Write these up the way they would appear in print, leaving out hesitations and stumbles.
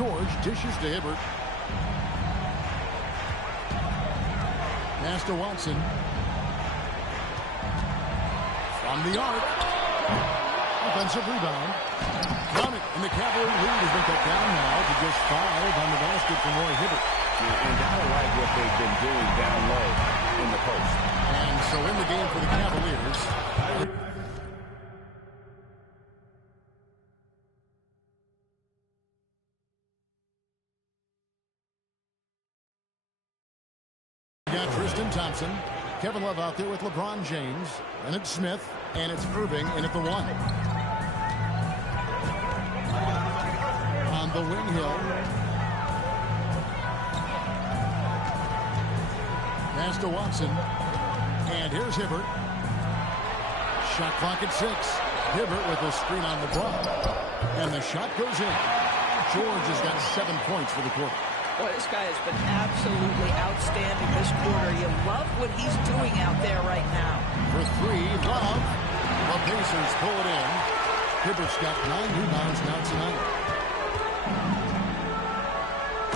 George dishes to Hibbert. Pass to Watson. From the arc. Offensive rebound. Got it. And the Cavalier lead has been cut down now to just 5 on the basket from Roy Hibbert. And I like what they've been doing down low in the post. And so in the game for the Cavaliers. Thompson, Kevin Love out there with LeBron James, and it's Smith, and it's Irving in at the 1. On the wing, Hill. Pass to Watson, and here's Hibbert. Shot clock at 6. Hibbert with a screen on LeBron, and the shot goes in. George has got 7 points for the quarter. Boy, this guy has been absolutely outstanding this quarter. You love what he's doing out there right now. For 3, Love. The Pacers pull it in. Hibbert's got 9 rebounds now tonight.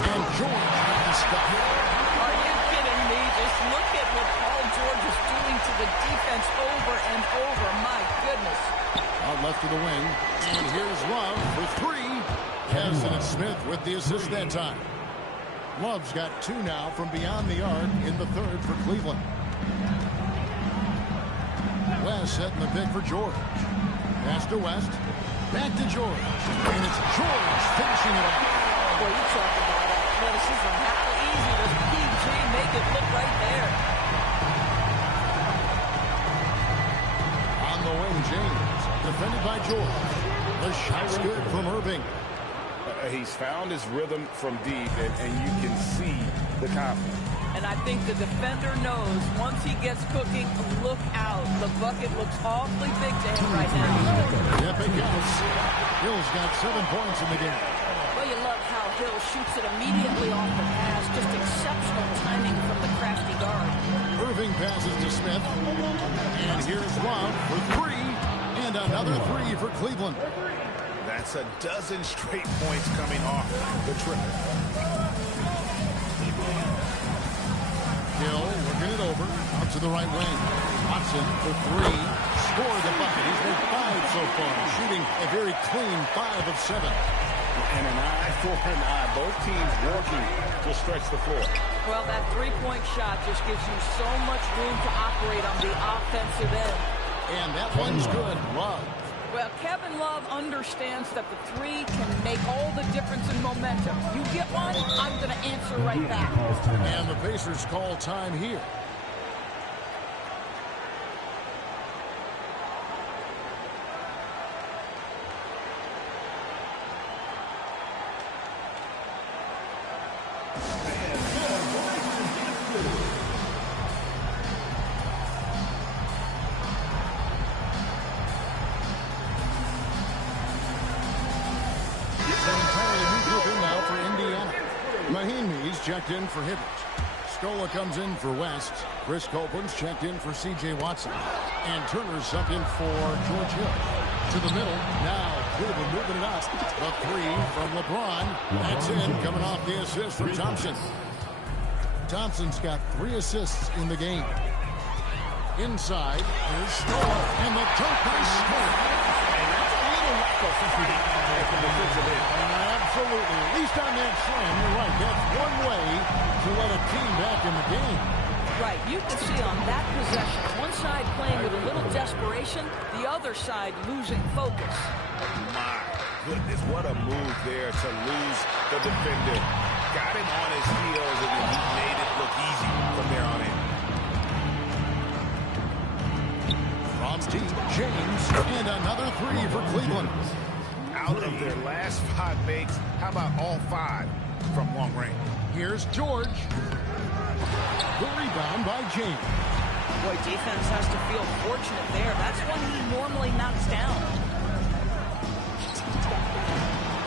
And George got the stop. Are you kidding me? Just look at what Paul George is doing to the defense over and over. My goodness. Out left to the wing. And here's Love for 3. Yes, and it's Smith with the assist that time. Love's got 2 now from beyond the arc in the 3rd for Cleveland. West setting the pick for George. Pass to West. Back to George. And it's George finishing it off. Boy, you talk about athleticism. How easy does PG make it look right there? On the wing, James. Defended by George. The shot's good from Irving. He's found his rhythm from deep, and you can see the confidence. And I think the defender knows once he gets cooking, look out. The bucket looks awfully big to him right now. Yep, it goes. Hill's got 7 points in the game. Well, you love how Hill shoots it immediately off the pass. Just exceptional timing from the crafty guard. Irving passes to Smith. And here's Love for 3. And another 3 for Cleveland. That's a dozen straight points coming off the triple. Hill working it over. Out to the right wing. Watson for 3. Scored the bucket. He's made 5 so far. Shooting a very clean 5 of 7. And an eye for an eye. Both teams working to stretch the floor. Well, that 3-point shot just gives you so much room to operate on the offensive end. And that one's good. Love. Well, Kevin Love understands that the 3 can make all the difference in momentum. You get one, I'm going to answer right back. And the Pacers call time here. Checked in for Hibbert. Scola comes in for West. Chris Copeland's checked in for C.J. Watson. And Turner's up in for George Hill. To the middle. Now Cleveland moving it up. A 3 from LeBron. That's in. Coming off the assist from Thompson. Thompson's got 3 assists in the game. Inside. Here's Scola. And the dunk by Scola. Absolutely. At least on that slam, you're right. That's one way to let a team back in the game. Right. You can see on that possession, one side playing with a little desperation, the other side losing focus. My goodness, what a move there to lose the defender. Got him on his heels, and then he made it look easy from there on in. From deep, James, and another 3 for Cleveland. Out of their last 5 makes, how about all 5 from long range? Here's George. The rebound by James. Boy, defense has to feel fortunate there. That's one he normally knocks down.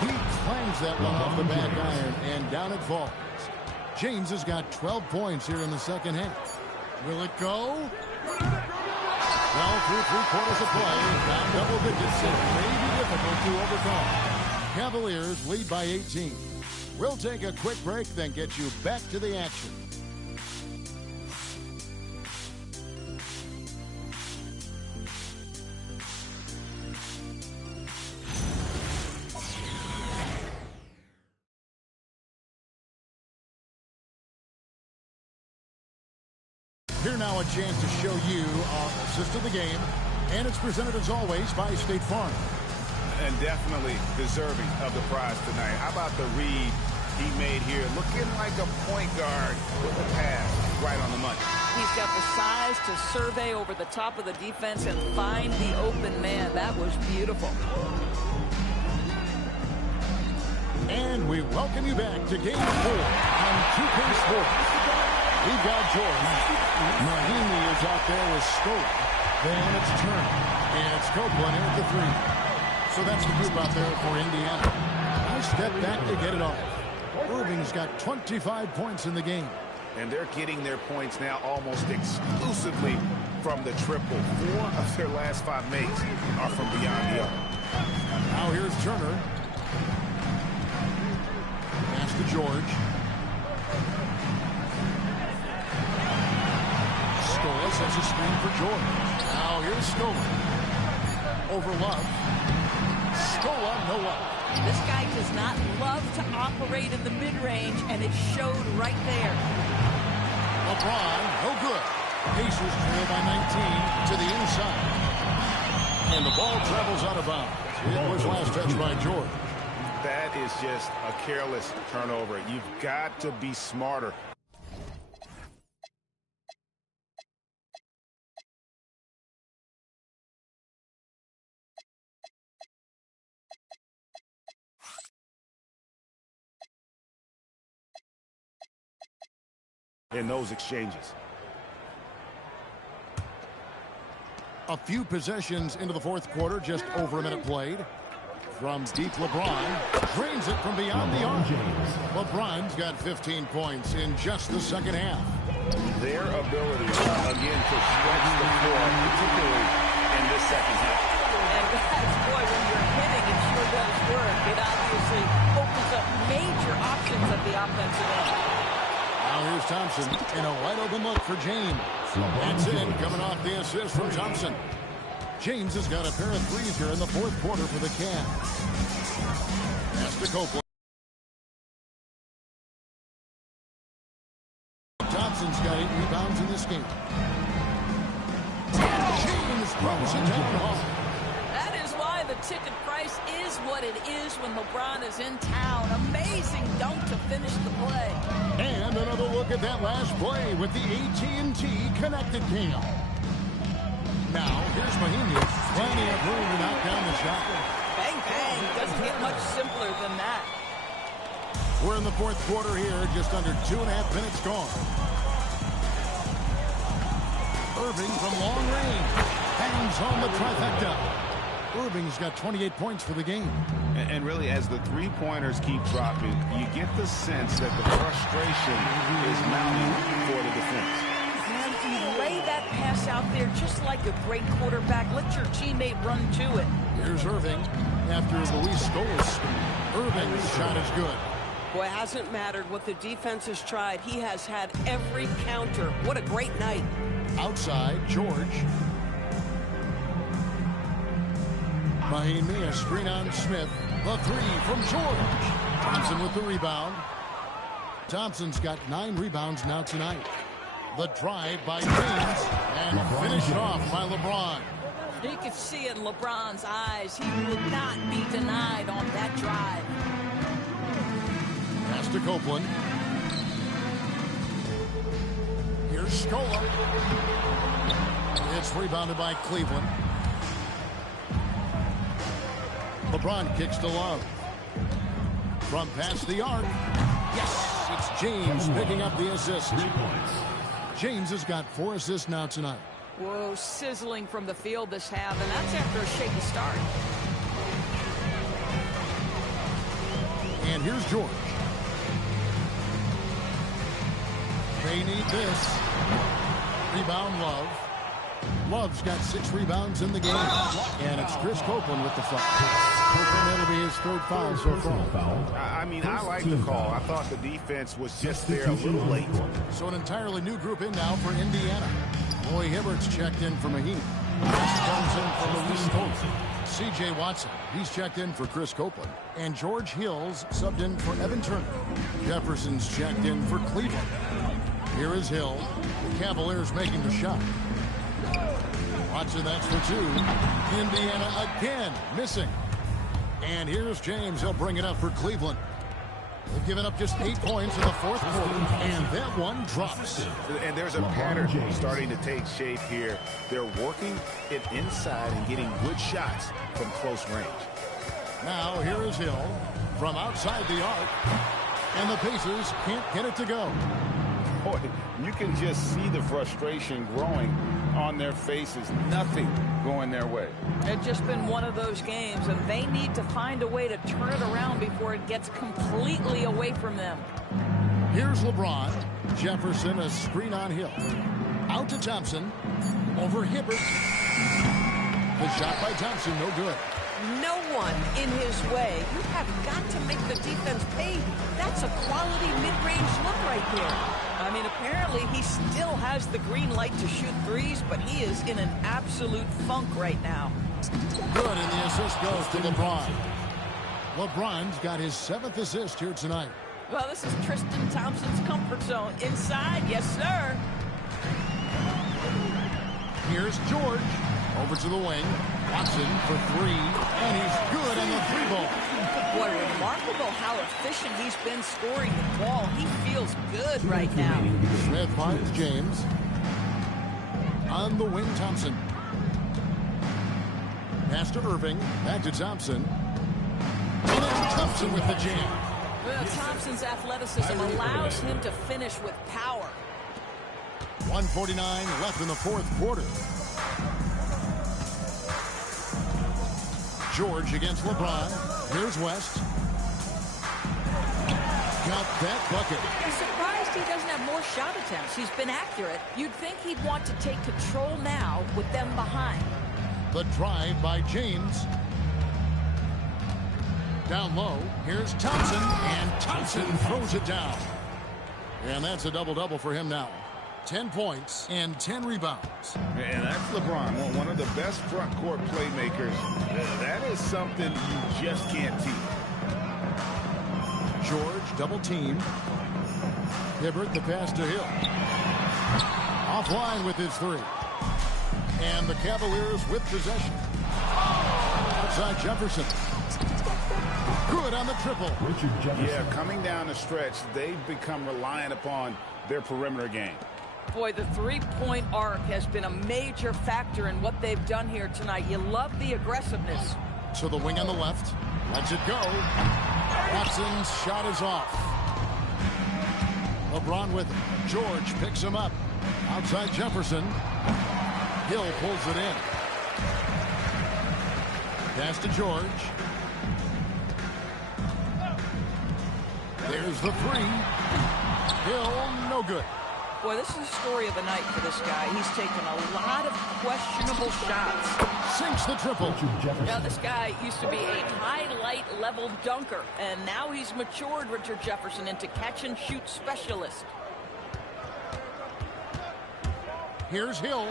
He clangs that one off the back iron, and down it falls. James has got 12 points here in the second half. Will it go? Well, through 3 quarters of play, down double digits, it may be difficult to overcome. Cavaliers lead by 18. We'll take a quick break, then get you back to the action. Here now a chance to show you our assist of the game, and it's presented as always by State Farm. And definitely deserving of the prize tonight. How about the read he made here? Looking like a point guard with a pass right on the money. He's got the size to survey over the top of the defense and find the open man. That was beautiful. And we welcome you back to Game 4 on 2K Sports. We've got Jordan. Mahimi is out there with Scola. Then it's Turner. And it's Copeland in at the 3. So that's the group out there for Indiana. Nice step back to get it off. Irving's got 25 points in the game. And they're getting their points now almost exclusively from the triple. 4 of their last 5 makes are from beyond the arc. Now here's Turner. Pass to George. Scola sets a screen for George. Now here's Scola. Over Love. Scola, no up. This guy does not love to operate in the mid-range, and it showed right there. LeBron, no good. Pacers trail by 19 to the inside. And the ball travels out of bounds. It was last touch by George. That is just a careless turnover. You've got to be smarter. In those exchanges. A few possessions into the fourth quarter, just over a minute played. From deep, LeBron drains it from beyond the arc. LeBron's got 15 points in just the second half. Their ability, again, to stretch the floor, particularly in this second half. And guys, boy, when you're hitting, it sure does work. It obviously opens up major options at the offensive end. Now here's Thompson in a wide open look for James. That's in, coming off the assist from Thompson. James has got a pair of threes here in the fourth quarter for the Cavs. Pass to Copeland. Thompson's got 8 rebounds in this game. James throws it down hard. That is why the ticket price is what it is when LeBron is in town. Amazing dunk to finish the play. And another look at that last play with the AT&T connected cam. Now, here's Mahimi. Plenty of room to knock down the shot. Bang, bang. Doesn't get much simpler than that. We're in the fourth quarter here, just under 2.5 minutes gone. Irving from long range hangs on the trifecta. Irving's got 28 points for the game. And really, as the three-pointers keep dropping, you get the sense that the frustration is mounting for the defense. Man, you lay that pass out there just like a great quarterback. Let your teammate run to it. Here's Irving after Luis Scola's. Irving's shot is good. Boy, it hasn't mattered what the defense has tried. He has had every counter. What a great night. Outside, George. Mahimi, a screen on Smith. The 3 from George. Thompson with the rebound. Thompson's got 9 rebounds now tonight. The drive by James and finished off by LeBron. You could see it in LeBron's eyes. He would not be denied on that drive. Pass to Copeland. Here's Scola. It's rebounded by Cleveland. LeBron kicks to Love. From past the arc. Yes, it's James picking up the assist. James has got 4 assists now tonight. Whoa, sizzling from the field this half, and that's after a shaky start. And here's George. They need this. Rebound, Love. Love's got 6 rebounds in the game. And it's Chris Copeland with the foul. That'll be his third foul so far. I mean, I like the call. I thought the defense was just there a little late. So an entirely new group in now for Indiana. Roy Hibbert's checked in for Maheen. West comes in for Luis Stoll. C.J. Watson, he's checked in for Chris Copeland. And George Hill's subbed in for Evan Turner. Jefferson's checked in for Cleveland. Here is Hill. The Cavaliers making the shot. Watson, that's for two. Indiana again missing. And here's James. He'll bring it up for Cleveland. They've given up just 8 points in the fourth quarter, and that one drops. And there's a pattern starting to take shape here. They're working it inside and getting good shots from close range. Now here is Hill from outside the arc, and the Pacers can't get it to go. Boy, you can just see the frustration growing on their faces. Nothing going their way. It's just been one of those games, and they need to find a way to turn it around before it gets completely away from them. Here's LeBron. Jefferson, a screen on Hill. Out to Thompson. Over Hibbert. The shot by Thompson, no good. No one in his way. You have got to make the defense pay. That's a quality mid-range look right there. I mean, apparently he still has the green light to shoot threes, but he is in an absolute funk right now. Good, and the assist goes to LeBron. LeBron's got his 7th assist here tonight. Well, this is Tristan Thompson's comfort zone. Inside, yes, sir. Here's George. Over to the wing. Watson for three, and he's good on the three ball. Boy, remarkable how efficient he's been scoring the ball. He feels good right now. Smith finds James. On the wing, Thompson. Pass to Irving. Back to Thompson. And then Thompson with the jam. Well, Thompson's athleticism allows him to finish with power. 1:49 left in the fourth quarter. George against LeBron. Here's West. Got that bucket. I'm surprised he doesn't have more shot attempts. He's been accurate. You'd think he'd want to take control now with them behind. The drive by James. Down low. Here's Thompson. And Thompson throws it down. And that's a double-double for him now. 10 points and 10 rebounds. And that's LeBron, one of the best front court playmakers. That is something you just can't teach. George double team. Hibbert the pass to Hill. Offline with his three. And the Cavaliers with possession. Outside Jefferson. Good on the triple. Yeah, coming down the stretch, they've become reliant upon their perimeter game. Boy, the three-point arc has been a major factor in what they've done here tonight. You love the aggressiveness. To the wing on the left. Lets it go. Watson's shot is off. LeBron with it. George picks him up. Outside Jefferson. Hill pulls it in. Pass to George. There's the three. Hill, no good. Boy, this is the story of the night for this guy. He's taken a lot of questionable shots. Sinks the triple. Now, this guy used to be a highlight-level dunker, and now he's matured, Richard Jefferson, into catch-and-shoot specialist. Here's Hill.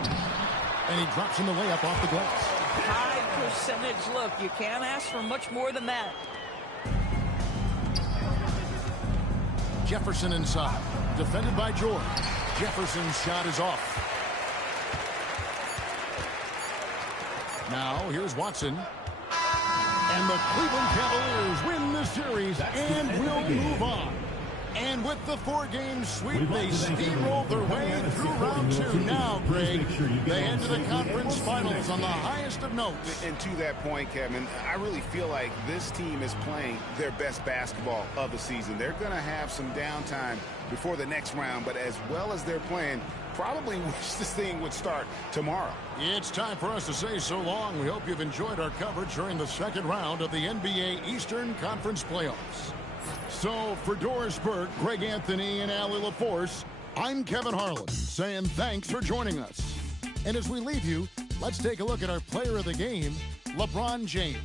And he drops in the layup off the glass. High percentage look. You can't ask for much more than that. Jefferson inside. Defended by George. Jefferson's shot is off. Now here's Watson. And the Cleveland Cavaliers win the series and will move on. And with the four-game sweep, they steamrolled their way through round two. Now, Greg, they head to the conference finals on the highest of notes. And to that point, Kevin, I really feel like this team is playing their best basketball of the season. They're going to have some downtime before the next round, but as well as they're playing, probably wish this thing would start tomorrow. It's time for us to say so long. We hope you've enjoyed our coverage during the second round of the NBA Eastern Conference Playoffs. So, for Doris Burke, Greg Anthony, and Allie LaForce, I'm Kevin Harlan, saying thanks for joining us. And as we leave you, let's take a look at our player of the game, LeBron James.